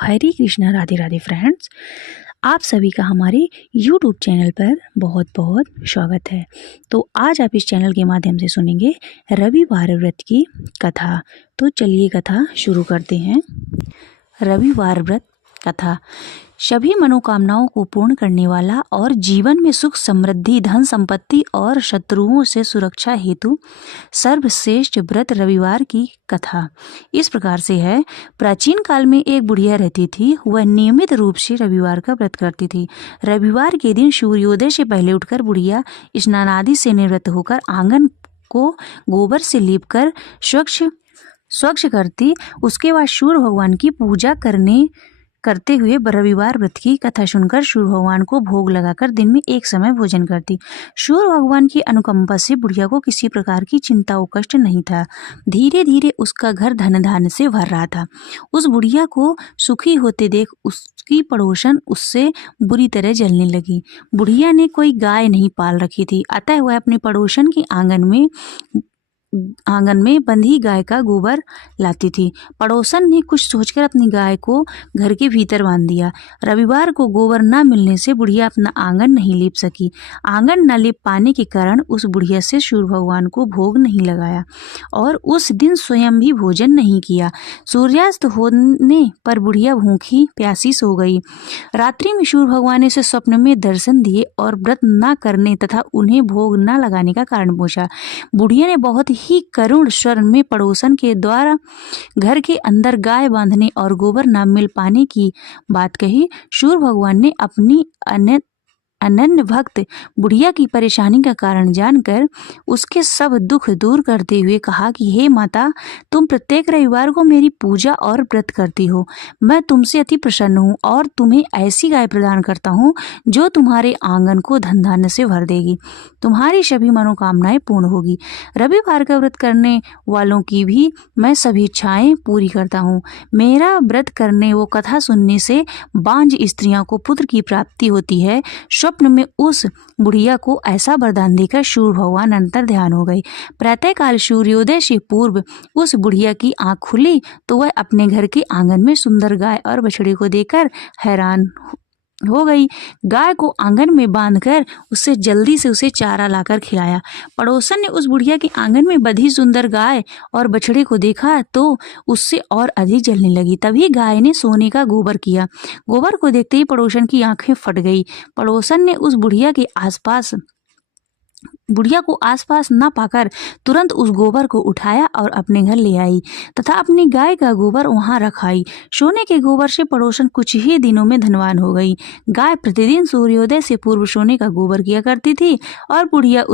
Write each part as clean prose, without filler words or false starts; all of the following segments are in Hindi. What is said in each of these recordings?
हरे कृष्णा, राधे राधे फ्रेंड्स। आप सभी का हमारे YouTube चैनल पर बहुत बहुत स्वागत है। तो आज आप इस चैनल के माध्यम से सुनेंगे रविवार व्रत की कथा। तो चलिए कथा शुरू करते हैं। रविवार व्रत कथा। सभी मनोकामनाओं को पूर्ण करने वाला और जीवन में सुख समृद्धि धन संपत्ति और शत्रुओं से सुरक्षा हेतु सर्वश्रेष्ठ व्रत रविवार की कथा इस प्रकार से है। प्राचीन काल में एक बुढ़िया रहती थी। वह नियमित रूप से रविवार का व्रत करती थी। रविवार के दिन सूर्योदय से पहले उठकर बुढ़िया स्नान आदि से निवृत्त होकर आंगन को गोबर से लीपकर स्वच्छ करती। उसके बाद सूर्य भगवान की पूजा करते हुए रविवार व्रत की कथा सुनकर सूर्य भगवान को भोग लगाकर दिन में एक समय भोजन करती। सूर्य भगवान की अनुकंपा से बुढ़िया को किसी प्रकार की चिंता व कष्ट नहीं था। धीरे धीरे उसका घर धन धान्य से भर रहा था। उस बुढ़िया को सुखी होते देख उसकी पड़ोसन उससे बुरी तरह जलने लगी। बुढ़िया ने कोई गाय नहीं पाल रखी थी, अतः वह अपने पड़ोसन के आंगन में बंधी गाय का गोबर लाती थी। पड़ोसन ने कुछ सोचकर अपनी गाय को घर के भीतर बांध दिया। रविवार को गोबर न मिलने से बुढ़िया अपना आंगन नहीं लीप सकी। आंगन न लीप पाने के कारण उस बुढ़िया से सूर्य भगवान को भोग नहीं लगाया और उस दिन स्वयं भी भोजन नहीं किया। सूर्यास्त होने पर बुढ़िया भूखी प्यासी सो गई। रात्रि में सूर्य भगवान ने उसे स्वप्न में दर्शन दिए और व्रत न करने तथा उन्हें भोग न लगाने का कारण पूछा। बुढ़िया ने बहुत ही करुण स्वर में पड़ोसन के द्वारा घर के अंदर गाय बांधने और गोबर न मिल पाने की बात कही। सूर्य भगवान ने अपनी अनन्य भक्त बुढ़िया की परेशानी का कारण जानकर उसके सब दुख दूर करते हुए कहा कि हे माता, तुम प्रत्येक रविवार को मेरी पूजा और व्रत करती हो। मैं तुमसे अति प्रसन्न हूँ और तुम्हें ऐसी गाय प्रदान करता हूँ जो तुम्हारे आंगन को धन धान्य से भर देगी। तुम्हारी सभी मनोकामनाएं पूर्ण होगी। रविवार का व्रत करने वालों की भी मैं सभी इच्छाएं पूरी करता हूँ। मेरा व्रत करने व कथा सुनने से बांझ स्त्रियों को पुत्र की प्राप्ति होती है। स्वप्न में उस बुढ़िया को ऐसा वरदान देकर सूर्य भगवान अंतर ध्यान हो गए। प्रातःकाल सूर्योदय से पूर्व उस बुढ़िया की आंख खुली तो वह अपने घर के आंगन में सुंदर गाय और बछड़े को देखकर हैरान हो गई। गाय को आंगन में बांधकर उससे जल्दी से उसे चारा लाकर खिलाया। पड़ोसन ने उस बुढ़िया के आंगन में बंधी सुंदर गाय और बछड़े को देखा तो उससे और अधिक जलने लगी। तभी गाय ने सोने का गोबर किया। गोबर को देखते ही पड़ोसन की आंखें फट गई। पड़ोसन ने उस बुढ़िया को आसपास न पाकर तुरंत उस गोबर को उठाया और अपने घर ले आई तथा अपनी गाय का गोबर वहां रखाई। सोने के गोबर से पड़ोसन कुछ ही दिनों में धनवान हो गई। गाय प्रतिदिन सूर्योदय से पूर्व सोने का गोबर किया करती थी और बुढ़िया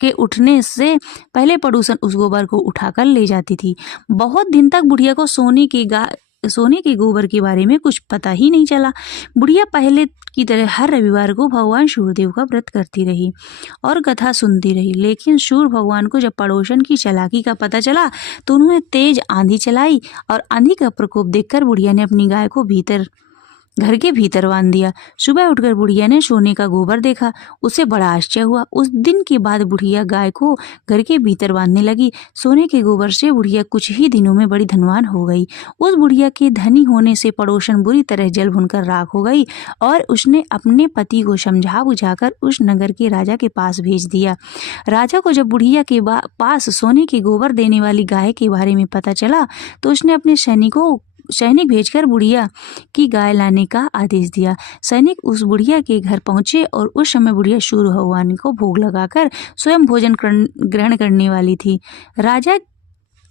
के उठने से पहले पड़ोसन उस गोबर को उठाकर ले जाती थी। बहुत दिन तक बुढ़िया को सोने के गोबर के बारे में कुछ पता ही नहीं चला। बुढ़िया पहले की तरह हर रविवार को भगवान सूर्यदेव का व्रत करती रही और कथा सुनती रही। लेकिन सूर्य भगवान को जब पड़ोसन की चालाकी का पता चला तो उन्होंने तेज आंधी चलाई और आंधी का प्रकोप देखकर बुढ़िया ने अपनी गाय को घर के भीतर बांध दिया। सुबह उठकर बुढ़िया ने सोने का गोबर देखा। उसे बड़ा आश्चर्य हुआ। उस दिन के बाद बुढ़िया गाय को घर के भीतर बांधने लगी। सोने के गोबर से बुढ़िया कुछ ही दिनों में बड़ी धनवान हो गई। उस बुढ़िया के धनी होने से पड़ोसन बुरी तरह जल भुनकर राख हो गई और उसने अपने पति को समझा बुझाकर उस नगर के राजा के पास भेज दिया। राजा को जब बुढ़िया के पास सोने के गोबर देने वाली गाय के बारे में पता चला तो उसने अपने सैनिक भेजकर बुढ़िया की गाय लाने का आदेश दिया। सैनिक उस बुढ़िया के घर पहुंचे और उस समय बुढ़िया सूर्य भगवान को भोग लगाकर स्वयं भोजन ग्रहण करने वाली थी। राजा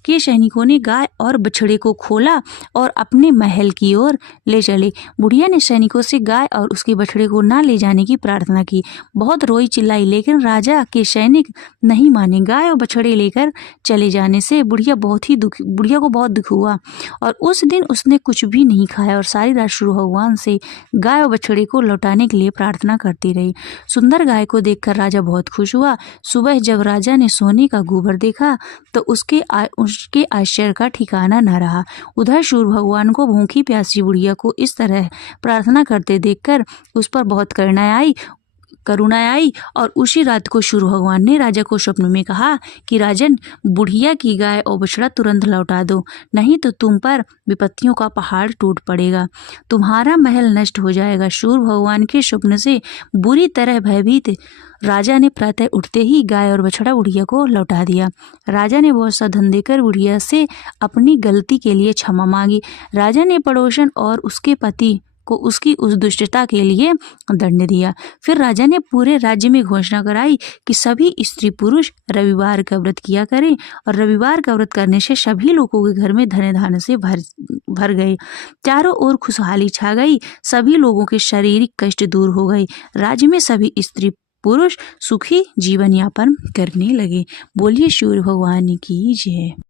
के सैनिकों ने गाय और बछड़े को खोला और अपने महल की ओर ले चले। बुढ़िया ने सैनिकों से गाय और उसके बछड़े को ना ले जाने की प्रार्थना की। बहुत रोई चिल्लाई लेकिन राजा के सैनिक नहीं माने। गाय और बछड़े लेकर चले जाने से बुढ़िया को बहुत दुख हुआ और उस दिन उसने कुछ भी नहीं खाया और सारी रात सूर्य भगवान से गाय और बछड़े को लौटाने के लिए प्रार्थना करती रही। सुंदर गाय को देखकर राजा बहुत खुश हुआ। सुबह जब राजा ने सोने का गोबर देखा तो उसके आश्चर्य का ठिकाना न रहा। उधर सूर्य भगवान को भूखी प्यासी बुढ़िया को इस तरह प्रार्थना करते देखकर उस पर बहुत करुणा आई। करुणा आई और उसी रात को सूर्य भगवान ने राजा को स्वप्न में कहा कि राजन, बुढ़िया की गाय और बछड़ा तुरंत लौटा दो, नहीं तो तुम पर विपत्तियों का पहाड़ टूट पड़ेगा, तुम्हारा महल नष्ट हो जाएगा। सूर्य भगवान के स्वप्न से बुरी तरह भयभीत राजा ने प्रातः उठते ही गाय और बछड़ा बुढ़िया को लौटा दिया। राजा ने बहुत सा धन देकर बुढ़िया से अपनी गलती के लिए क्षमा मांगी। राजा ने पड़ोसन और उसके पति को उसकी उस दुष्टता के लिए दंड दिया। फिर राजा ने पूरे राज्य में घोषणा कराई कि सभी स्त्री पुरुष रविवार का व्रत किया करें, और रविवार का व्रत करने से सभी लोगों के घर में धन धान्य से भर गए। चारों ओर खुशहाली छा गई, सभी लोगों के शारीरिक कष्ट दूर हो गए। राज्य में सभी स्त्री पुरुष सुखी जीवन यापन करने लगे। बोलिए सूर्य भगवान की जय।